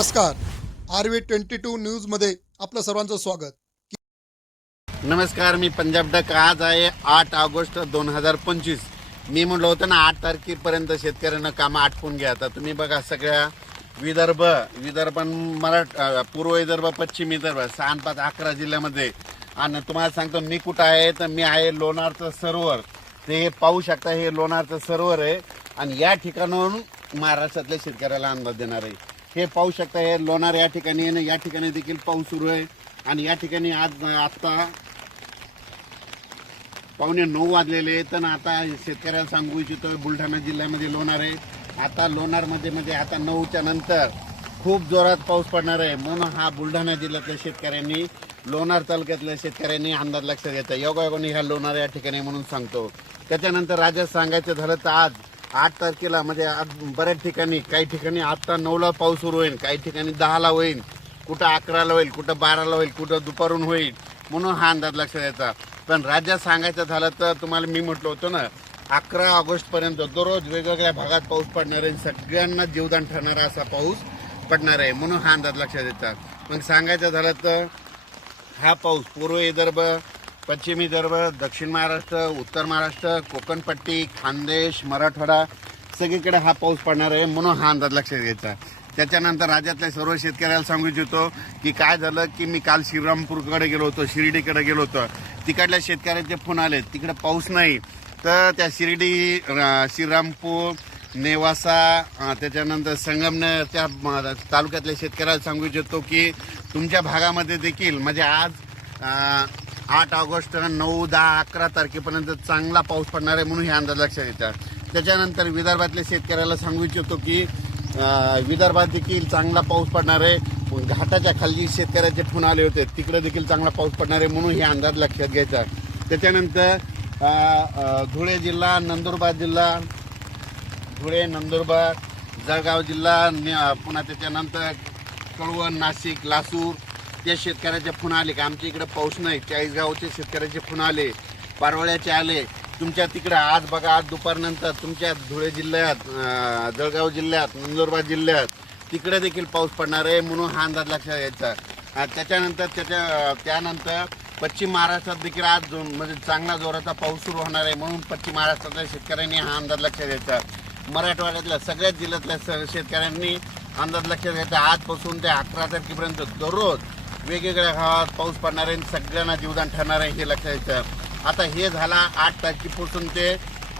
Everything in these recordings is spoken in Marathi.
नमस्कार आर व्ही ट्वेंटी टू न्यूजमध्ये आपलं सर्वांचं स्वागत नमस्कार मी पंजाब डक आज आहे आठ ऑगस्ट दोन हजार पंचवीस मी म्हटलं होतं ना आठ तारखेपर्यंत शेतकऱ्यांना कामं आटपून घ्या आता तुम्ही बघा सगळ्या विदर्भ विदर्भ मराठ पूर्व विदर्भ पश्चिम विदर्भ सहा पाच अकरा जिल्ह्यामध्ये आणि तुम्हाला सांगतो मी कुठं आहे तर मी आहे लोणारचं सरोवर ते हे पाहू शकता हे लोणारचं सरोवर आहे आणि या ठिकाणावरून महाराष्ट्रातल्या शेतकऱ्याला अंदाज देणार आहे हे पाहू शकता हे लोणार या ठिकाणी आणि या ठिकाणी देखील पाऊस सुरू आहे आणि या ठिकाणी आज आता पावणे नऊ वाजलेले आहेत आणि आता शेतकऱ्याला सांगू इच्छितो बुलढाणा जिल्ह्यामध्ये लोणार आहे आता लोणारमध्ये म्हणजे आता नऊच्या नंतर खूप जोरात पाऊस पडणार आहे म्हणून हा बुलढाणा जिल्ह्यातल्या शेतकऱ्यांनी लोणार तालुक्यातल्या शेतकऱ्यांनी अंदाज लक्षात घ्यायचा योगायोगाने ह्या लोणार या ठिकाणी म्हणून सांगतो त्याच्यानंतर राज्यात सांगायचं झालं तर आज आठ तारखेला म्हणजे आज बऱ्याच ठिकाणी काही ठिकाणी आत्ता नऊला पाऊस सुरू होईल काही ठिकाणी दहाला होईल कुठं अकराला होईल कुठं बाराला होईल कुठं दुपारून होईल म्हणून हा अंदाज लक्षात यायचा पण राज्यात सांगायचं झालं तर तुम्हाला मी म्हटलं होतं ना अकरा ऑगस्टपर्यंत दररोज वेगवेगळ्या भागात पाऊस पडणार आहे सगळ्यांना जीवदान ठरणारा असा पाऊस पडणार आहे म्हणून हा अंदाज लक्षात येतात मग सांगायचं झालं तर हा पाऊस पूर्व विदर्भ पश्चिम विदर्भ दक्षिण महाराष्ट्र उत्तर महाराष्ट्र कोकणपट्टी खानदेश मराठवाडा सगळीकडे हा पाऊस पडणार आहे म्हणून हा अंदाज लक्षात घ्यायचा त्याच्यानंतर राज्यातल्या सर्व शेतकऱ्याला सांगू इच्छितो की काय झालं की मी काल श्रीरामपूरकडे गेलो होतो शिर्डीकडे गेलो होतो तिकडल्या शेतकऱ्यांचे फोन आले तिकडे पाऊस नाही तर त्या शिर्डी श्रीरामपूर नेवासा त्याच्यानंतर संगमनेर त्या तालुक्यातल्या शेतकऱ्याला सांगू इच्छितो की तुमच्या भागामध्ये देखील म्हणजे आज आठ ऑगस्ट नऊ दहा अकरा तारखेपर्यंत चांगला पाऊस पडणार आहे म्हणून हे अंदाज लक्षात येतात त्याच्यानंतर विदर्भातल्या शेतकऱ्याला सांगू इच्छितो की विदर्भात देखील चांगला पाऊस पडणार आहे घाटाच्या खाली शेतकऱ्याचे फोन आले होते तिकडे देखील चांगला पाऊस पडणार आहे म्हणून हे अंदाज लक्षात घ्यायचा त्याच्यानंतर धुळे जिल्हा नंदुरबार जिल्हा धुळे नंदुरबार जळगाव जिल्हा पुन्हा त्याच्यानंतर कळवण नाशिक लासूर त्या शेतकऱ्याचे फोन आले का आमच्या इकडे पाऊस नाही चाळीसगावचे शेतकऱ्याचे फोन आले पारवळ्याचे आले तुमच्या तिकडे आज बघा आज दुपारनंतर तुमच्या धुळे जिल्ह्यात जळगाव जिल्ह्यात नंदुरबार जिल्ह्यात तिकडे देखील पाऊस पडणार आहे म्हणून हा अंदाज लक्षात घ्यायचा त्याच्यानंतर त्याच्या त्यानंतर पश्चिम महाराष्ट्रात देखील आज जो म्हणजे चांगला जोराचा पाऊस सुरू होणार आहे म्हणून पश्चिम महाराष्ट्रातल्या शेतकऱ्यांनी हा अंदाज लक्षात घ्यायचा मराठवाड्यातल्या सगळ्याच जिल्ह्यातल्या शेतकऱ्यांनी अंदाज लक्षात घ्यायचा आजपासून ते अकरा तारखेपर्यंत दररोज वेगवेगळ्या गावात पाऊस पडणार आहे सगळ्यांना जीवदान ठरणार आहे हे लक्षात येतं आता हे झाला आठ तारखेपासून ते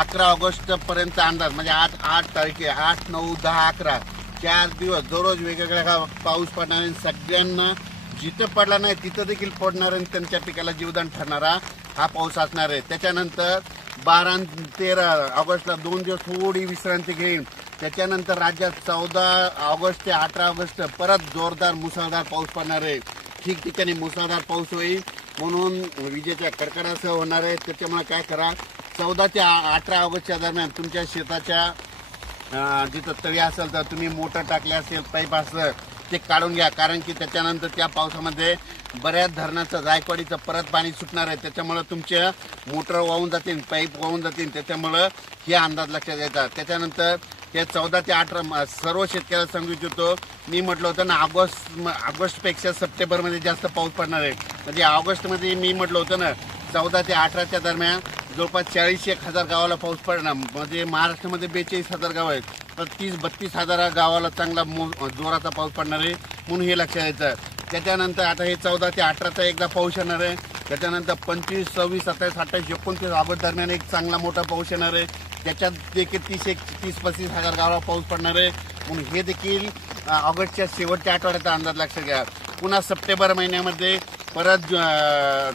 अकरा ऑगस्टपर्यंत अंदाज म्हणजे आज आठ तारखे आठ नऊ दहा अकरा चार दिवस दररोज वेगवेगळ्या गाव पाऊस पडणार आहे सगळ्यांना जिथं पडला नाही तिथं देखील पडणार आणि त्यांच्या पिकाला जीवदान ठरणारा हा पाऊस असणार आहे त्याच्यानंतर बारा तेरा ऑगस्टला दोन दिवस थोडी विश्रांती घेईन त्याच्यानंतर राज्यात चौदा ऑगस्ट ते अठरा ऑगस्ट परत जोरदार मुसळधार पाऊस पडणार आहे ठिकठिकाणी मुसळधार पाऊस होईल म्हणून विजेच्या कडकडासह होणार आहे त्याच्यामुळे काय करा चौदा ते अठरा ऑगस्टच्या दरम्यान तुमच्या शेताच्या जिथं तळी असेल तर तुम्ही मोटर टाकले असेल पाईप असलं ते काढून घ्या कारण की त्याच्यानंतर त्या पावसामध्ये बऱ्याच धरणाचं जायकवाडीचं परत पाणी सुटणार आहे त्याच्यामुळं तुमच्या मोटर वाहून जातील पाईप वाहून जातील त्याच्यामुळं हे अंदाज लक्षात येतात त्याच्यानंतर ते चौदा ते अठरा सर्व शेतकऱ्याला सांगू इच्छितो मी म्हटलं होतं ना ऑगस्ट ऑगस्टपेक्षा सप्टेंबरमध्ये जास्त पाऊस पडणार आहे म्हणजे ऑगस्टमध्ये मी म्हटलं होतं ना चौदा ते अठराच्या दरम्यान जवळपास चाळीस एक हजार गावाला पाऊस पडणार म्हणजे महाराष्ट्रामध्ये बेचाळीस हजार गाव आहेत तर तीस बत्तीस हजार गावाला चांगला मो जोराचा पाऊस पडणार आहे म्हणून हे लक्षात आहे त्याच्यानंतर आता हे चौदा ते अठराचा एकदा पाऊस येणार आहे त्याच्यानंतर पंचवीस सव्वीस सत्तावीस अठ्ठावीस एकोणतीस ऑगस्ट दरम्यान एक चांगला मोठा पाऊस येणार आहे त्याच्यात देखील तीस एक तीस पस्तीस हजार गावाला पाऊस पडणार आहे म्हणून हे देखील ऑगस्टच्या शेवटच्या आठवड्याचा अंदाज लक्षात घ्या पुन्हा सप्टेंबर महिन्यामध्ये परत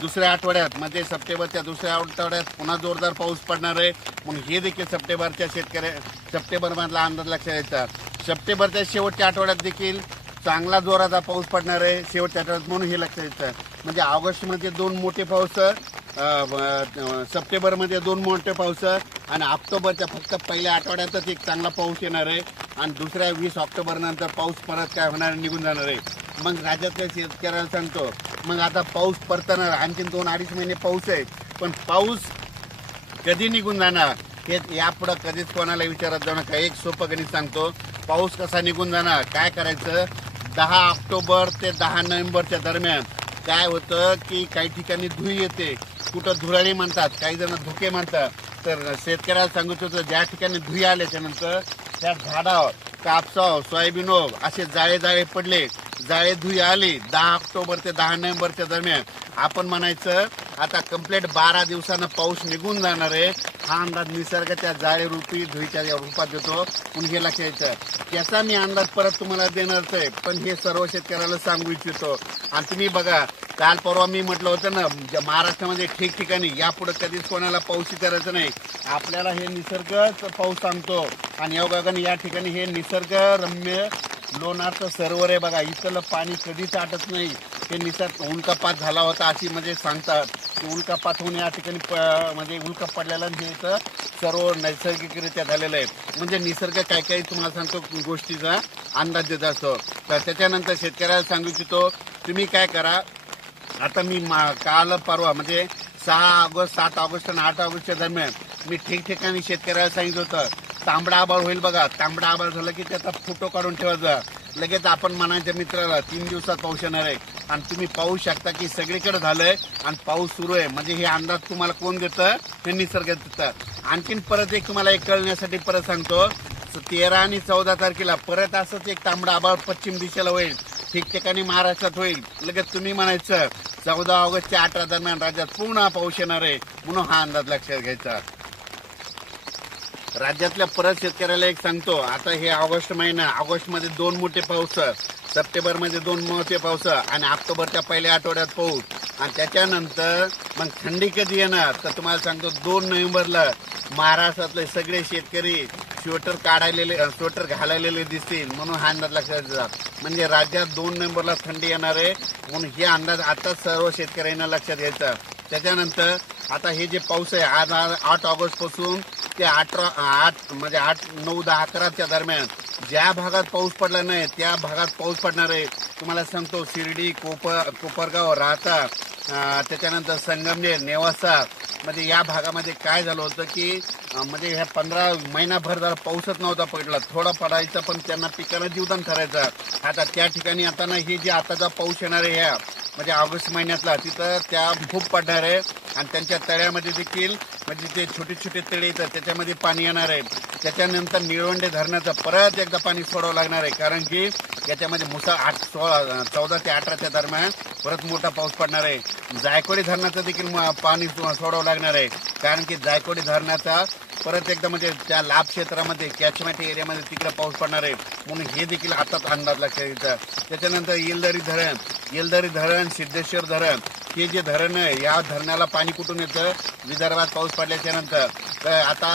दुसऱ्या आठवड्यात म्हणजे सप्टेंबरच्या दुसऱ्या आठवड्यात पुन्हा जोरदार पाऊस पडणार आहे म्हणून हे देखील सप्टेंबरच्या शेतकऱ्या सप्टेंबरमधला अंदाज लक्षात घ्यायचा सप्टेंबरच्या शेवटच्या आठवड्यात देखील चांगला जोराचा पाऊस पडणार आहे शेवटच्या आठवड्यात म्हणून हे लक्षात घ्यायचं म्हणजे ऑगस्टमध्ये दोन मोठे पाऊस सप्टेंबरमध्ये दोन मोठे पाऊस आणि ऑक्टोबरच्या फक्त पहिल्या आठवड्यातच एक चांगला पाऊस येणार आहे आणि दुसऱ्या वीस ऑक्टोबरनंतर पाऊस परत काय होणार निघून जाणार आहे मग राज्यातल्या शेतकऱ्याला सांगतो मग आता पाऊस परतणार आणखीन दोन अडीच महिने पाऊस आहे पण पाऊस कधी निघून जाणार हे यापुढं कधीच कोणाला विचारत जाऊ नका एक सोपं गणित सांगतो पाऊस कसा निघून जाणार काय करायचं दहा ऑक्टोबर ते दहा नोव्हेंबरच्या दरम्यान काय होतं की काही ठिकाणी धुई येते कुठं धुराळी म्हणतात काही जण धुके म्हणतात तर शेतकऱ्याला सांगत होतं ज्या ठिकाणी धुई आल्याच्यानंतर त्या झाडावर सोयाबीन सोयाबीनवर असे जाळे जाळे पडले जाळे धुई आली दहा ऑक्टोबर ते दहा नोव्हेंबरच्या दरम्यान आपण म्हणायचं आता कंप्लीट बारा दिवसानं पाऊस निघून जाणार आहे हा अंदाज त्या जाळे रुपी धुईच्या रूपात देतो हे लक्षायचं त्याचा मी अंदाज परत तुम्हाला देणारच आहे पण हे सर्व शेतकऱ्याला सांगू इच्छितो आणि तुम्ही बघा काल परवा मी म्हटलं होतं ना महाराष्ट्रामध्ये ठिकठिकाणी यापुढे कधीच कोणाला पाऊस करायचं नाही आपल्याला हे निसर्गच पाऊस सांगतो आणि योगागाने या ठिकाणी हे निसर्गरम्य लोणारचं सरोवर आहे बघा इथलं पाणी कधीच आटत नाही हे निसर्ग हुंकापात झाला होता अशी म्हणजे सांगतात उल्का होऊन या ठिकाणी म्हणजे उल्का पडलेला हे इथं सर्व नैसर्गिकरित्या झालेलं आहे म्हणजे निसर्ग काय काही तुम्हाला सांगतो गोष्टीचा अंदाज देत असतो तर त्याच्यानंतर शेतकऱ्याला सांगू इच्छितो तुम्ही काय करा आता मी मा काल परवा म्हणजे सहा ऑगस्ट सात ऑगस्ट आणि आठ ऑगस्टच्या दरम्यान मी ठिकठिकाणी शेतकऱ्याला सांगितलं होतं तांबडा आबाळ होईल बघा तांबडा आबाळ झालं की त्याचा फोटो काढून ठेवायचा लगेच आपण मनाच्या मित्राला तीन दिवसात पाऊस येणार आहे आणि तुम्ही पाहू शकता की सगळीकडे झालंय आणि पाऊस सुरू आहे म्हणजे हे अंदाज तुम्हाला कोण देतं हे निसर्ग देतं आणखीन परत एक तुम्हाला एक कळण्यासाठी परत सांगतो तेरा आणि चौदा तारखेला परत असंच एक तांबडा आभाळ पश्चिम दिशेला होईल ठिकठिकाणी महाराष्ट्रात होईल लगेच तुम्ही म्हणायचं चौदा ऑगस्टच्या अठरा दरम्यान राज्यात पूर्ण पाऊस येणार आहे म्हणून हा अंदाज लक्षात घ्यायचा राज्यातल्या परत शेतकऱ्याला एक सांगतो आता हे ऑगस्ट महिना ऑगस्टमध्ये दोन मोठे पाऊस सप्टेंबरमध्ये दोन मोठे पाऊस आणि ऑक्टोबरच्या पहिल्या आठवड्यात पाऊस आणि त्याच्यानंतर मग थंडी कधी येणार तर तुम्हाला सांगतो दोन नोव्हेंबरला महाराष्ट्रातले सगळे शेतकरी स्वेटर काढायलेले स्वेटर घालायलेले दिसतील म्हणून हा अंदाज लक्षात येतात म्हणजे राज्यात दोन नोव्हेंबरला थंडी येणार आहे म्हणून हे अंदाज आता सर्व शेतकऱ्यांना लक्षात घ्यायचं त्याच्यानंतर आता हे जे पाऊस आहे आज आठ ऑगस्टपासून ते अठरा आठ म्हणजे आठ नऊ दहा अकराच्या दरम्यान ज्या भागात पाऊस पडला नाही त्या भागात पाऊस पडणार आहे तुम्हाला सांगतो शिर्डी कोपर कोपरगाव राहता त्याच्यानंतर संगमनेर नेवासा म्हणजे या भागामध्ये काय झालं होतं की म्हणजे ह्या पंधरा महिनाभर जरा पाऊसच नव्हता पडला थोडा पडायचा पण त्यांना पिकांना जीवदान करायचा आता त्या ठिकाणी आता ना ही जे आताचा पाऊस येणार आहे ह्या म्हणजे ऑगस्ट महिन्यातला तिथं त्या खूप पडणार आहे आणि त्यांच्या तळ्यामध्ये देखील म्हणजे ते छोटे छोटे तळे येतात त्याच्यामध्ये पाणी येणार आहे त्याच्यानंतर निळवंडे धरणाचं परत एकदा पाणी सोडावं लागणार आहे कारण की याच्यामध्ये मुसा आठ सोळा चौदा ते अठराच्या दरम्यान परत मोठा पाऊस पडणार आहे जायकोडी धरणाचं देखील पाणी सोडावं लागणार आहे कारण की जायकोडी धरणाचा परत एकदा म्हणजे त्या लाभ क्षेत्रामध्ये कॅचमेंट एरियामध्ये तिकडे पाऊस पडणार आहे म्हणून हे देखील आताच अंदाज लक्षात येतं त्याच्यानंतर येलदरी धरण येलदरी धरण सिद्धेश्वर धरण हे जे धरण आहे या धरणाला पाणी कुठून येतं विदर्भात पाऊस पडल्याच्या नंतर तर आता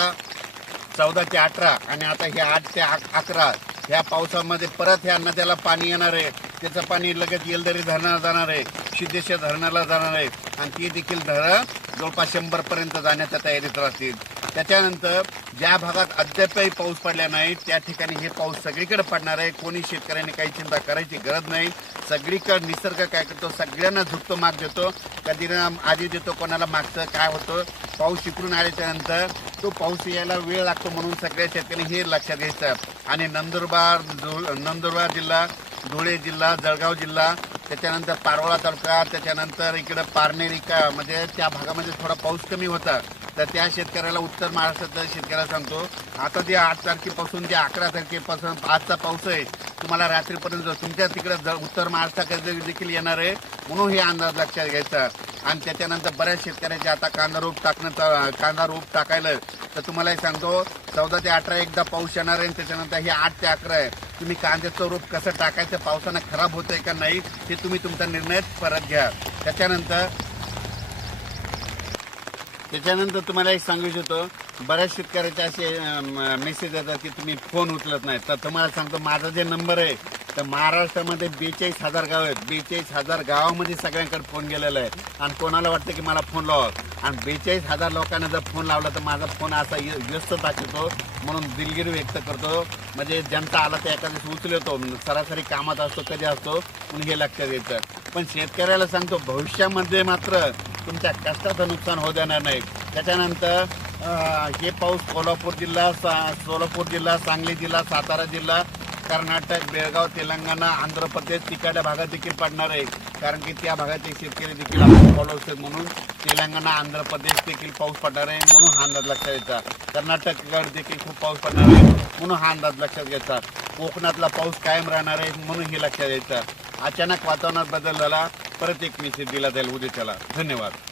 चौदा ते अठरा आणि आता हे आठ ते अकरा ह्या पावसामध्ये परत ह्या नद्याला पाणी येणार आहे त्याचं पाणी लगेच येलदरी धरणाला जाणार आहे सिद्धेश्वर धरणाला जाणार आहे आणि ती देखील धरण जवळपास शंभरपर्यंत जाण्याच्या तयारीत राहतील त्याच्यानंतर ज्या भागात अद्यापही पाऊस पडला नाही त्या ठिकाणी हे पाऊस सगळीकडे पडणार आहे कोणी शेतकऱ्यांनी काही चिंता करायची गरज नाही सगळीकडे निसर्ग काय करतो सगळ्यांना झुकतो माग देतो कधी आधी देतो कोणाला मागतं काय होतं पाऊस आल्याच्या आल्याच्यानंतर तो पाऊस यायला वेळ लागतो म्हणून सगळ्या शेतकऱ्यांनी हे लक्षात घ्यायचं आणि नंदुरबार नंदुरबार जिल्हा धुळे जिल्हा जळगाव जिल्हा त्याच्यानंतर पारोळा तालुका त्याच्यानंतर इकडं पारनेरी म्हणजे त्या भागामध्ये थोडा पाऊस कमी होता तर त्या शेतकऱ्याला उत्तर महाराष्ट्रातल्या शेतकऱ्याला सांगतो आता जे आठ तारखेपासून जे अकरा तारखेपासून आजचा पाऊस आहे तुम्हाला रात्रीपर्यंत तुमच्या तिकडे उत्तर महाराष्ट्राकडे देखील येणार आहे म्हणून हे अंदाज लक्षात घ्यायचा आणि त्याच्यानंतर बऱ्याच शेतकऱ्याचे आता कांदा रोप टाकणं कांदा रोप टाकायला तर तुम्हालाही सांगतो चौदा ते अठरा एकदा पाऊस येणार आहे आणि त्याच्यानंतर हे आठ ते अकरा आहे तुम्ही कांद्याचं रोप कसं टाकायचं पावसानं खराब होतं आहे का नाही हे तुम्ही तुमचा निर्णय परत घ्या त्याच्यानंतर त्याच्यानंतर तुम्हाला एक सांगू इच्छितो बऱ्याच शेतकऱ्याचे असे मेसेज येतात की तुम्ही फोन उचलत नाही तर तुम्हाला सांगतो माझा जे नंबर आहे तर महाराष्ट्रामध्ये बेचाळीस हजार गाव आहेत बेचाळीस हजार गावामध्ये सगळ्यांकडे फोन गेलेला आहे आणि कोणाला वाटतं की मला फोन लावा आणि बेचाळीस हजार लोकांना जर फोन लावला तर माझा फोन असा व्यस्त दाखवतो म्हणून दिलगिरी व्यक्त करतो म्हणजे जनता आला तर एका दिवस उचलतो सरासरी कामात असतो कधी असतो म्हणून हे लक्षात येतं पण शेतकऱ्याला सांगतो भविष्यामध्ये मात्र तुमच्या कष्टाचं नुकसान होऊ देणार नाही त्याच्यानंतर हे पाऊस कोल्हापूर जिल्हा सा सोलापूर जिल्हा सांगली जिल्हा सातारा जिल्हा कर्नाटक बेळगाव तेलंगणा आंध्र प्रदेश तिकडल्या भागात देखील पडणार आहे कारण की त्या भागातील शेतकरी देखील आपण फॉलो असते म्हणून तेलंगणा आंध्र प्रदेश देखील पाऊस पडणार आहे म्हणून हा अंदाज लक्षात येतात कर्नाटकगड देखील खूप पाऊस पडणार आहे म्हणून हा अंदाज लक्षात घ्यायचा कोकणातला पाऊस कायम राहणार आहे म्हणून हे लक्षात घ्यायचं अचानक वातावरणात बदल झाला परत एक मेसेज दिला जाईल उद्याच्याला धन्यवाद